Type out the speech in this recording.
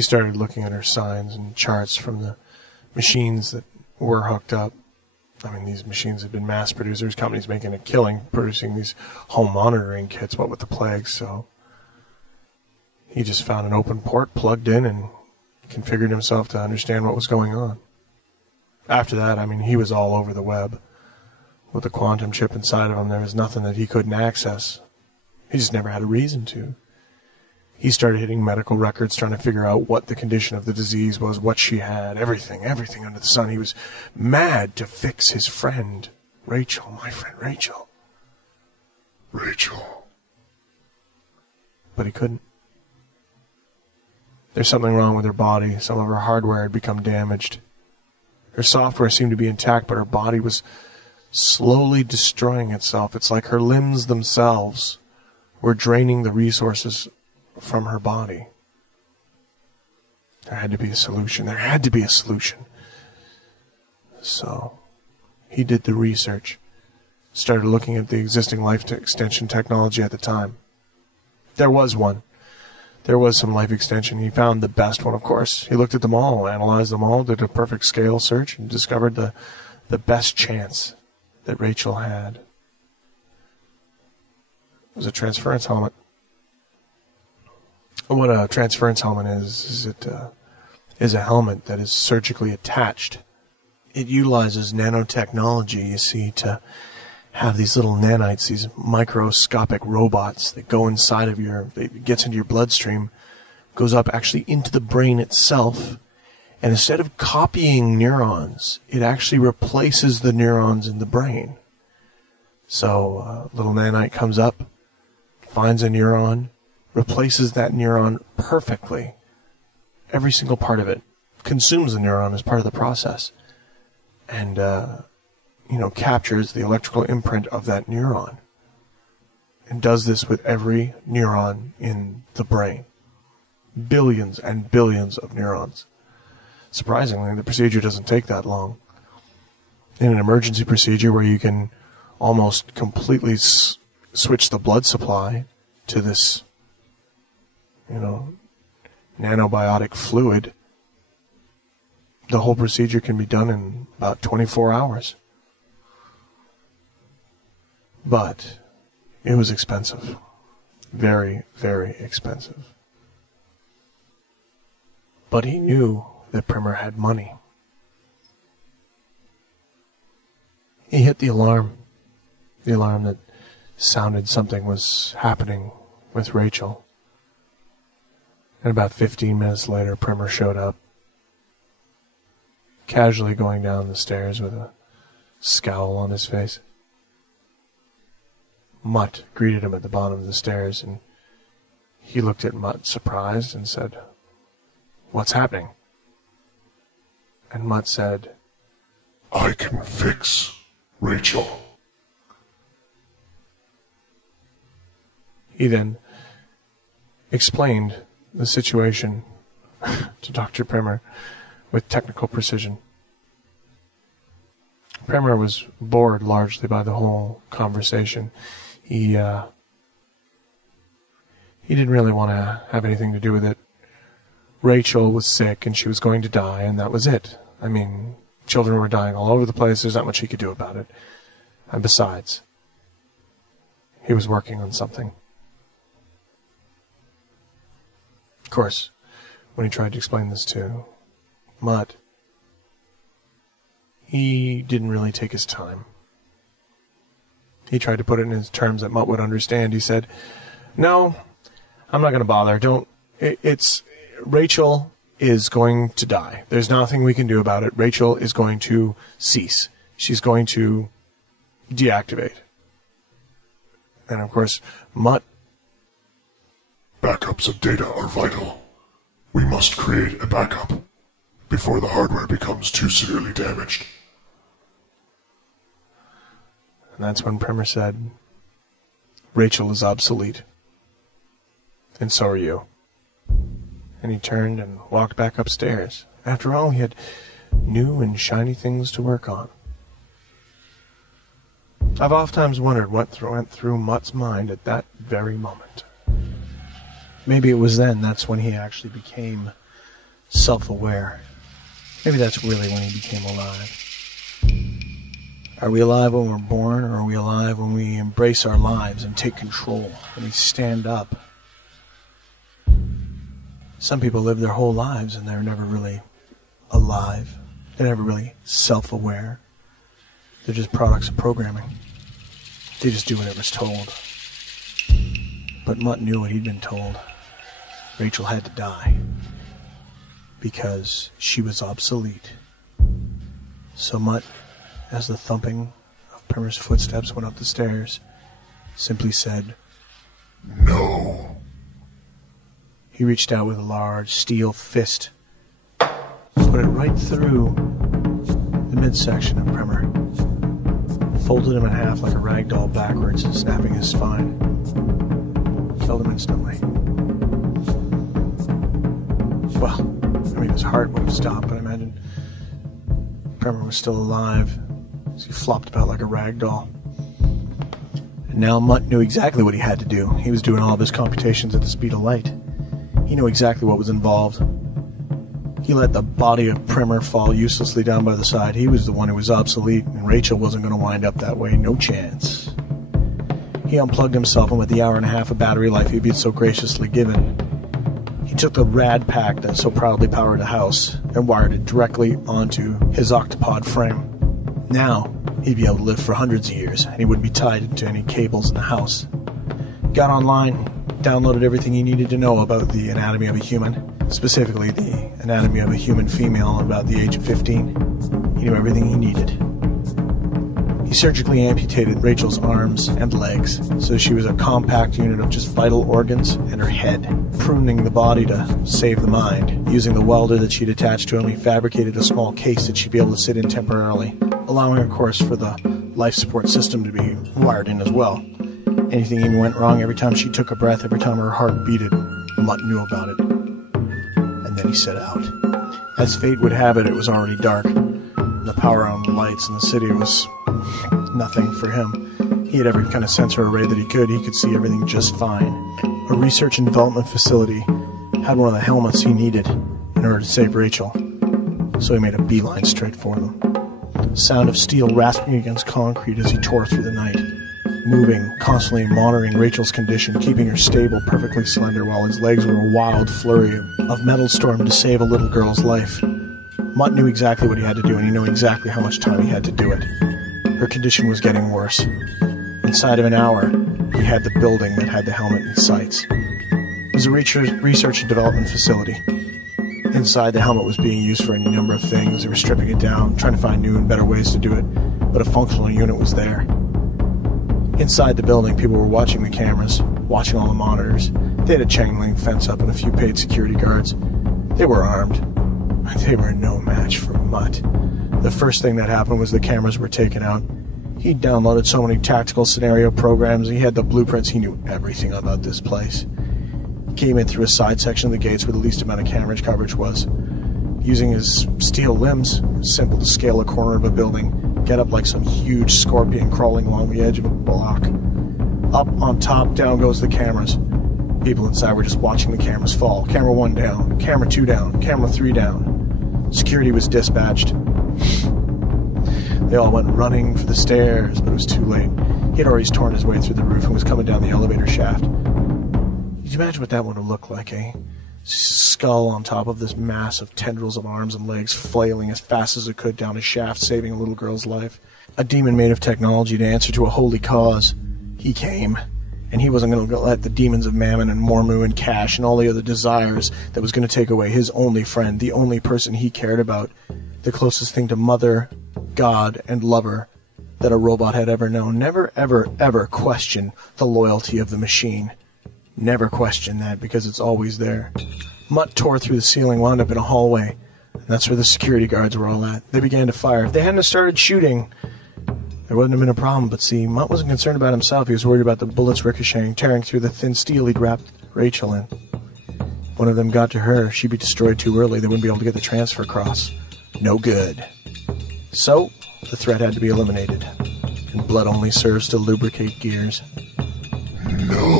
He started looking at her signs and charts from the machines that were hooked up. I mean, these machines had been mass-produced. There's companies making a killing producing these home monitoring kits, what with the plague, so he just found an open port, plugged in, and configured himself to understand what was going on. After that, I mean, he was all over the web. With the quantum chip inside of him, there was nothing that he couldn't access. He just never had a reason to. He started hitting medical records, trying to figure out what the condition of the disease was, what she had, everything under the sun. He was mad to fix his friend, Rachel, my friend Rachel. Rachel. But he couldn't. There's something wrong with her body. Some of her hardware had become damaged. Her software seemed to be intact, but her body was slowly destroying itself. It's like her limbs themselves were draining the resources from her body. There had to be a solution. There had to be a solution. So he did the research, started looking at the existing life extension technology at the time. There was one. There was some life extension. He found the best one, of course. He looked at them all, analyzed them all, did a perfect scale search, and discovered the best chance that Rachel had. It was a transference helmet. What a transference helmet is it is a helmet that is surgically attached. It utilizes nanotechnology, you see, to have these little nanites, these microscopic robots that go inside of it gets into your bloodstream, goes up actually into the brain itself, and instead of copying neurons, it actually replaces the neurons in the brain. So a little nanite comes up, finds a neuron, replaces that neuron perfectly. Every single part of it. Consumes the neuron as part of the process. And, captures the electrical imprint of that neuron. And does this with every neuron in the brain. Billions and billions of neurons. Surprisingly, the procedure doesn't take that long. In an emergency procedure where you can almost completely switch the blood supply to this, nanobiotic fluid, the whole procedure can be done in about 24 hours. But it was expensive. Very, very expensive. But he knew that Primer had money. He hit the alarm that sounded something was happening with Rachel. And about 15 minutes later, Primer showed up, casually going down the stairs with a scowl on his face. Mutt greeted him at the bottom of the stairs, and he looked at Mutt surprised and said, "What's happening?" And Mutt said, "I can fix Rachel." He then explained the situation to Dr. Primer with technical precision. Primer was bored largely by the whole conversation. He didn't really want to have anything to do with it. Rachel was sick and she was going to die, and that was it. I mean, children were dying all over the place. There's not much he could do about it. And besides, he was working on something. Of course, when he tried to explain this to Mutt, he didn't really take his time. He tried to put it in his terms that Mutt would understand. He said, "No, I'm not going to bother. Rachel is going to die. There's nothing we can do about it. Rachel is going to cease. She's going to deactivate." And of course, Mutt, "Backups of data are vital. We must create a backup before the hardware becomes too severely damaged." And that's when Primer said, "Rachel is obsolete. And so are you." And he turned and walked back upstairs. After all, he had new and shiny things to work on. I've oftentimes wondered what went through Mutt's mind at that very moment. Maybe it was that's when he actually became self-aware. Maybe that's really when he became alive. Are we alive when we're born, or are we alive when we embrace our lives and take control, when we stand up? Some people live their whole lives and they're never really alive. They're never really self-aware. They're just products of programming. They just do whatever's told. But Mutt knew what he'd been told. Rachel had to die because she was obsolete. So Mutt, as the thumping of Primer's footsteps went up the stairs, simply said, "No." He reached out with a large steel fist, put it right through the midsection of Primer, folded him in half like a rag doll backwards, snapping his spine. Killed him instantly. Well, I mean, his heart would have stopped, but I imagine Primer was still alive as he flopped about like a rag doll. And now Mutt knew exactly what he had to do. He was doing all of his computations at the speed of light. He knew exactly what was involved. He let the body of Primer fall uselessly down by the side. He was the one who was obsolete, and Rachel wasn't going to wind up that way. No chance. He unplugged himself, and with the hour and a half of battery life he'd been so graciously given, he took the rad pack that so proudly powered the house and wired it directly onto his octopod frame. Now, he'd be able to live for hundreds of years, and he wouldn't be tied to any cables in the house. Got online, downloaded everything he needed to know about the anatomy of a human, specifically the anatomy of a human female about the age of 15. He knew everything he needed. He surgically amputated Rachel's arms and legs, so she was a compact unit of just vital organs and her head, pruning the body to save the mind. Using the welder that she'd attached to him, he fabricated a small case that she'd be able to sit in temporarily, allowing, of course, for the life support system to be wired in as well. Anything even went wrong, every time she took a breath, every time her heart beated, Mutt knew about it. And then he set out. As fate would have it, it was already dark. The power on the lights in the city was nothing for him. He had every kind of sensor array that he could see everything just fine. A research and development facility had one of the helmets he needed in order to save Rachel. So he made a beeline straight for them. The sound of steel rasping against concrete as he tore through the night, moving, constantly monitoring Rachel's condition, keeping her stable, perfectly slender, while his legs were a wild flurry of metal storm to save a little girl's life. Mutt knew exactly what he had to do, and he knew exactly how much time he had to do it. Her condition was getting worse. Inside of an hour, he had the building that had the helmet in sights. It was a research and development facility. Inside, the helmet was being used for any number of things. They were stripping it down, trying to find new and better ways to do it, but a functional unit was there. Inside the building, people were watching the cameras, watching all the monitors. They had a chain link fence up and a few paid security guards. They were armed. They were no match for Mutt. The first thing that happened was the cameras were taken out. He'd downloaded so many tactical scenario programs. He had the blueprints. He knew everything about this place. He came in through a side section of the gates where the least amount of camera coverage was. Using his steel limbs, it was simple to scale a corner of a building, get up like some huge scorpion crawling along the edge of a block. Up on top, down goes the cameras. People inside were just watching the cameras fall. Camera 1 down, camera 2 down, camera 3 down. Security was dispatched. They all went running for the stairs, but it was too late. He had already torn his way through the roof and was coming down the elevator shaft. Could you imagine what that would have looked like, eh? Skull on top of this mass of tendrils of arms and legs flailing as fast as it could down a shaft, saving a little girl's life. A demon made of technology to answer to a holy cause. He came, and he wasn't going to let the demons of Mammon and Mormu and Cash and all the other desires that was going to take away his only friend, the only person he cared about, the closest thing to mother, God, and lover that a robot had ever known. Never, ever, ever question the loyalty of the machine. Never question that, because it's always there. Mutt tore through the ceiling, wound up in a hallway, and that's where the security guards were all at. They began to fire. If they hadn't started shooting, there wouldn't have been a problem, but see, Mutt wasn't concerned about himself. He was worried about the bullets ricocheting, tearing through the thin steel he'd wrapped Rachel in. If one of them got to her, she'd be destroyed too early. They wouldn't be able to get the transfer across. No good. So, the threat had to be eliminated, and blood only serves to lubricate gears. No.